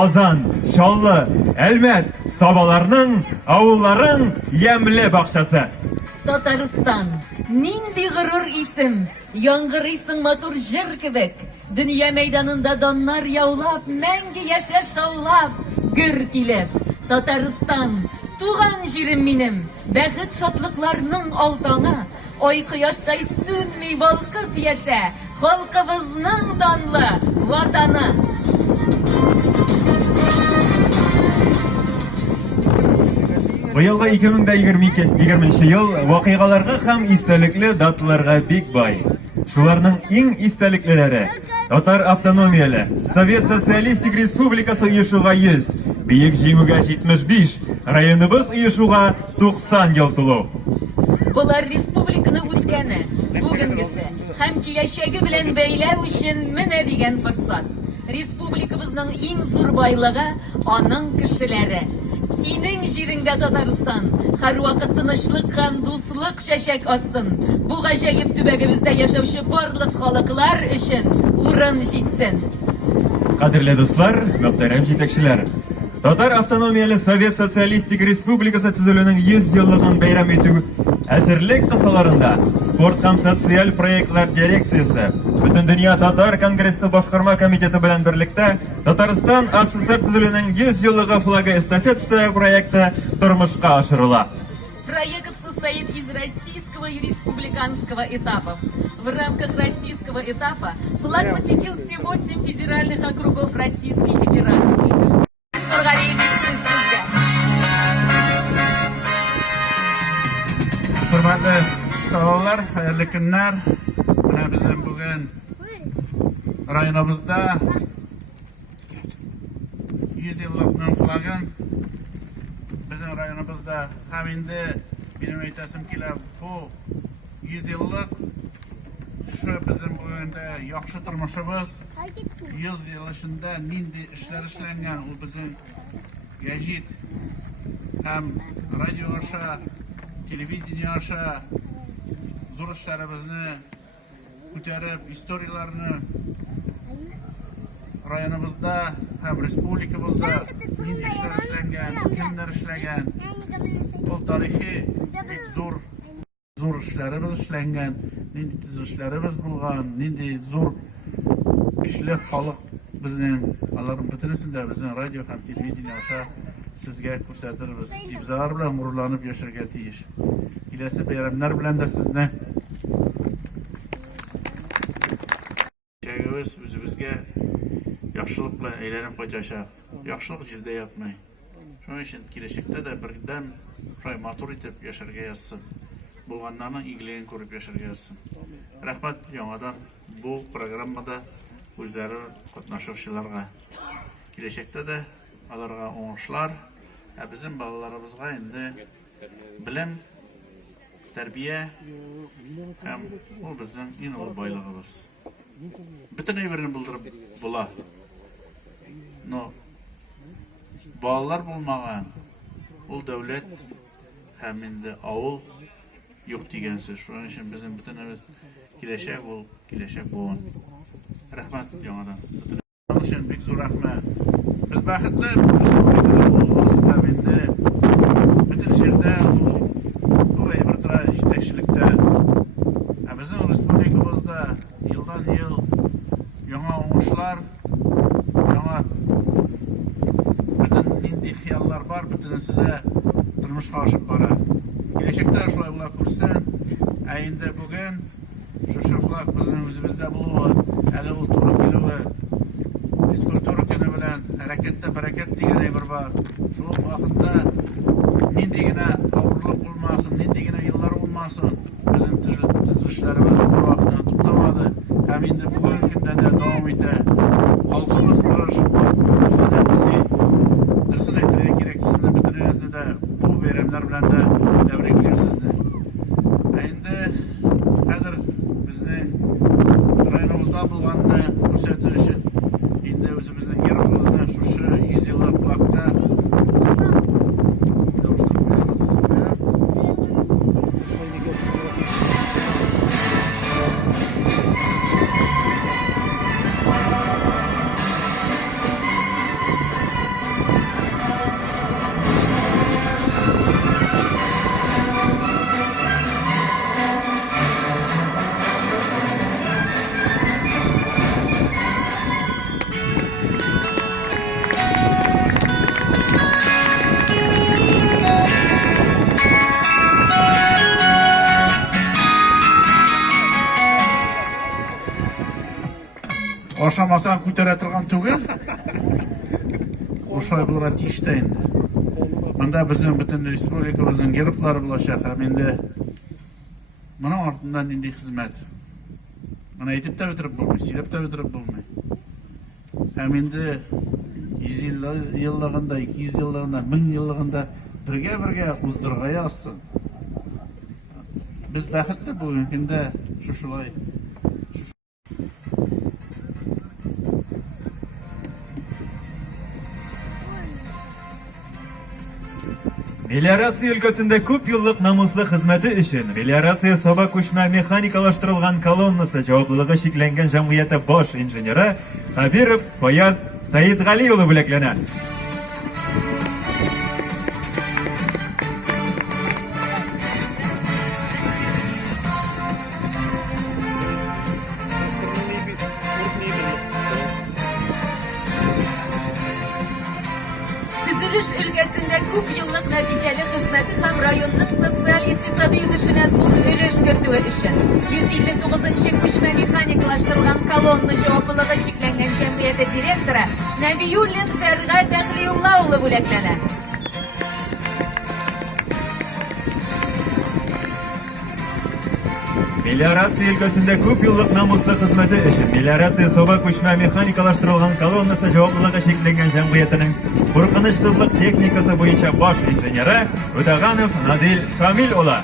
Казан, Чаллы, Әлмәт, Сабаларның, авылларың ямле бакчасы. Татарстан, нинди горур исем, яңгырыйсың матур җыр кебек. Дөнья мәйданында даннар яулап, мәңге яшәр шаулап, гөр килеп. Татарстан, туган җирем минем, бәхет шатлыкларның алтаңы. Ай кояштай сүнми балкып яшә, халкыбызның данлы ватаны. Быелгы 2020 ел вакыйгаларга һәм истәлекле даталарга бик бай. Шуларның иң истәлеклеләре: Татар автономияле, Совет Социалистик Республикасы оешуга 100, Биек җиңүгә 75, районыбыз оешуга 90 ел тулу. Булар республиканы үткәне, бүгенгесе һәм киләчәге белән бәйләү өчен менә дигән форсат. Республикабызның иң зур байлыгы аның кешеләре. Синең җиреңдә Татарстан, һәрвакыт тынычлык һәм дуслык чәчәк атсын. Бу гаҗәеп төбәгебездә яшәүче барлык халыклар өчен урын җитсен. Кадерле дуслар, мөхтәрәм җитәкчеләр, Татар автономияле Совет Социалистик Республикасы төзелүнең 100 еллыгын бәйрәм итү әзерлек кысаларында спорт һәм социаль проектлар дирекциясе, Бөтен дөнья Татар конгрессы башкарма комитеты белән берлектә Татарстан СССР төзелүнең 100 еллыгы флагы эстафетасы проекты тормышка ашырыла. Проект состоит из российского и республиканского этапов. В рамках российского этапа флаг посетил все 8 федеральных округов Российской Федерации. Hürmetli sağollar, hayırlı günler. Bizim bugün rayonumuzda 100 yıllık flagın bizim rayonumuzda hem indi benim aytasım ki bu 100 yıllık şu bizim bugün de yaxşı turmuşumuz 100 yıl içinde nindi işler işlengen o bizim gecit hem radyo aşağı televideniye aşağı zor işlerimizni ko'tarib, istoriyalarni rayonimizda hem respublikamizda nindi ishlar ishlangan, kimlar ishlagan, bu tarixiy zo'r ishlarimiz ishlangan, nindi tuzishlarimiz bo'lgan, nindi zo'r kuchli xalq bizning Allohning butunisida bizning radio ham televideniye aşağı sizga ko'rsatirmiz. Ibzar bilan g'ururlanib yasharga tegish. Kelasi bayramlar bilan da sizni o'zimizga yaxshilik bilan aylanib qo'yashaq. Yaxshilik yerda yotmay. Shuning uchun kelajakda da birdan shoy motor etib yasharga yazsin. Bo'lganlarning igligini ko'rib yasharga yazsin. Rahmat yangadan bu programmada o'zlari qatnashuvchilarga. Kelajakda da alarga o'ngishlar, bizim balalarımızga endi bilim, terbiye hem o bizim en ol baylığımız. Bütün evrenin bildirip bula. No, balalar bulmagan, ol devlet hem endi avul yok diyensiz. Şunun için bizim bütün evret kileşek boğun. Rahmet yanadan. Onun için pek zor rahmet. Biz baxtli bo'lamiz endi butun yerda bu bir yetakchilikda bizning respublikamizda yildan yil yangi o'ngishlar, yangi butun nindi xiyollar bor, butunisida turmushga oshib boradi. Kelajakda shulay bo'lib ko'rsin. Endi bugun shu flag bizning o'zimizda bo'luvi, hali u to'g'ri keluvi Fiskultura kuni bilan harakatda barakat degan bir bor. Shu vaqtda nindigina avurlik bo'lmasin, nindigina yillar bo'lmasin. Bizning tuzishlarimiz bu vaqtda to'xtamadi. Ham endi bugungi kunda da davom etadi. Xalqimiz turish, bizda tuzsin aytirish kerak. Sizni bitiringizda bu bayramlar bilan da tabriklaymiz sizni. Endi qadr bizning rayonimizda bo'lganini ko'rsatish uchun endi o'zimizning yerimizda shu 100 yillik vaqtda Ташламасаң күтәрә торган түгел. Ошай булырга тиеш тә инде. Монда безнең бөтен республикабызның герблары булачак, һәм инде моның артыннан нинди хезмәт. Моны әйтеп тә бетереп булмый, сөйләп тә бетереп булмый. Һәм инде 100 еллыгында, 200 еллыгында, 1000 еллыгында бергә уздырырга язсын. Без бәхетле бүгенге көндә шушылай. Мелиорация өлкәсендә күп еллык намуслы хезмәте өчен мелиорация соба күчмә механикалаштырылган колоннасы җаваплылыгы шикләнгән җәмгыяте баш инженеры Хабиров Фаяз Саидгали улы бүләкләнә. Төзелеш өлкәсендә күп еллык нәтиҗәле хезмәте һәм районның социаль-икътисади үсешенә зур өлеш кертүе өчен 159-нчы күчмә механикалаштырылган колонна җаваплылыгы шикләнгән җәмгыяте директоры Нәбиюллин Фәргать Әхлиулла улы бүләкләнә. Мелиорация өлкәсендә күп еллык намуслы хезмәте өчен мелиорация соба күчмә механикалаштырылган колоннасы җаваплылыгы шикләнгән җәмгыятенең куркынычсызлык техникасы буенча баш инженеры Үтәганов Надил Шамил улы.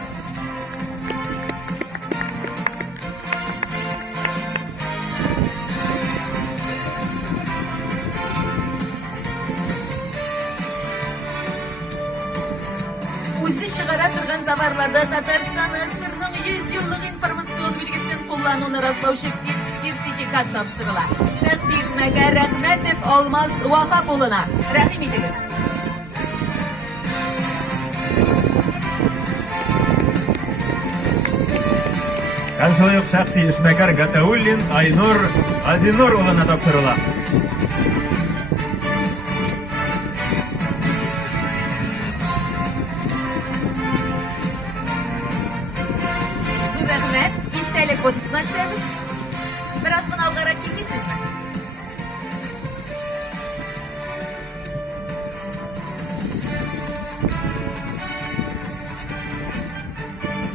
Үзе чыгара торган товарларда Татарстан ССРның 100 еллык информацион билгесен куллануны раслаучы сертификат тапшырыла. Шәхси эшмәкәр Рәхмәтов Алмаз Вахап улына рәхим итегез. Һәм шулай ук шәхси эшмәкәр Гатауллин Айнур Азинур улына тапшырыла. Рәхмәт, истәлек фотосына төшәбез. Бераз гына алгарак килмисезме?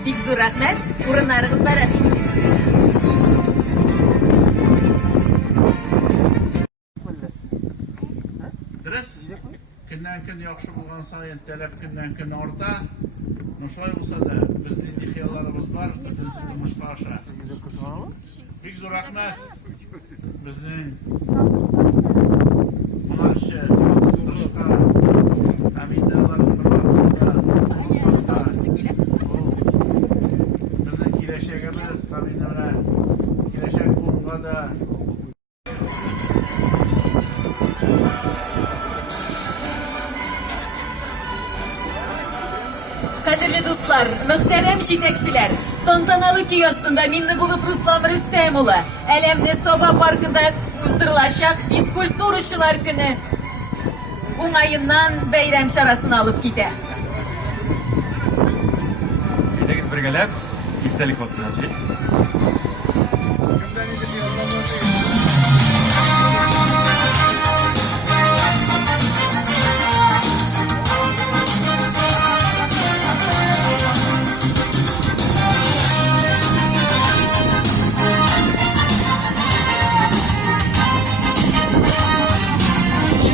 Бик зур рәхмәт, урыннарыгызга рәхим. Дөрес, көннән-көн яхшы булган сайын таләп көннән-көн арта. Шулай булса да, безнең хыялларыбыз бар, бөтенесе тормышка аша. Бик зур рәхмәт. Безнең монарчы тырышка һәм инде аларның бер вакытында аста безнең киләчәгебез һәм инде менә киләчәк буынга да Кадерле дуслар, мөхтәрәм җитәкчеләр, тантаналы көй астында Миннегулов Руслан Рөстәм улы Әләмне Соба паркында уздырылачак физкультурачылар көне уңаеннан бәйрәм чарасын алып китә. Әйдәгез бергәләп истәлек фотосына төшик.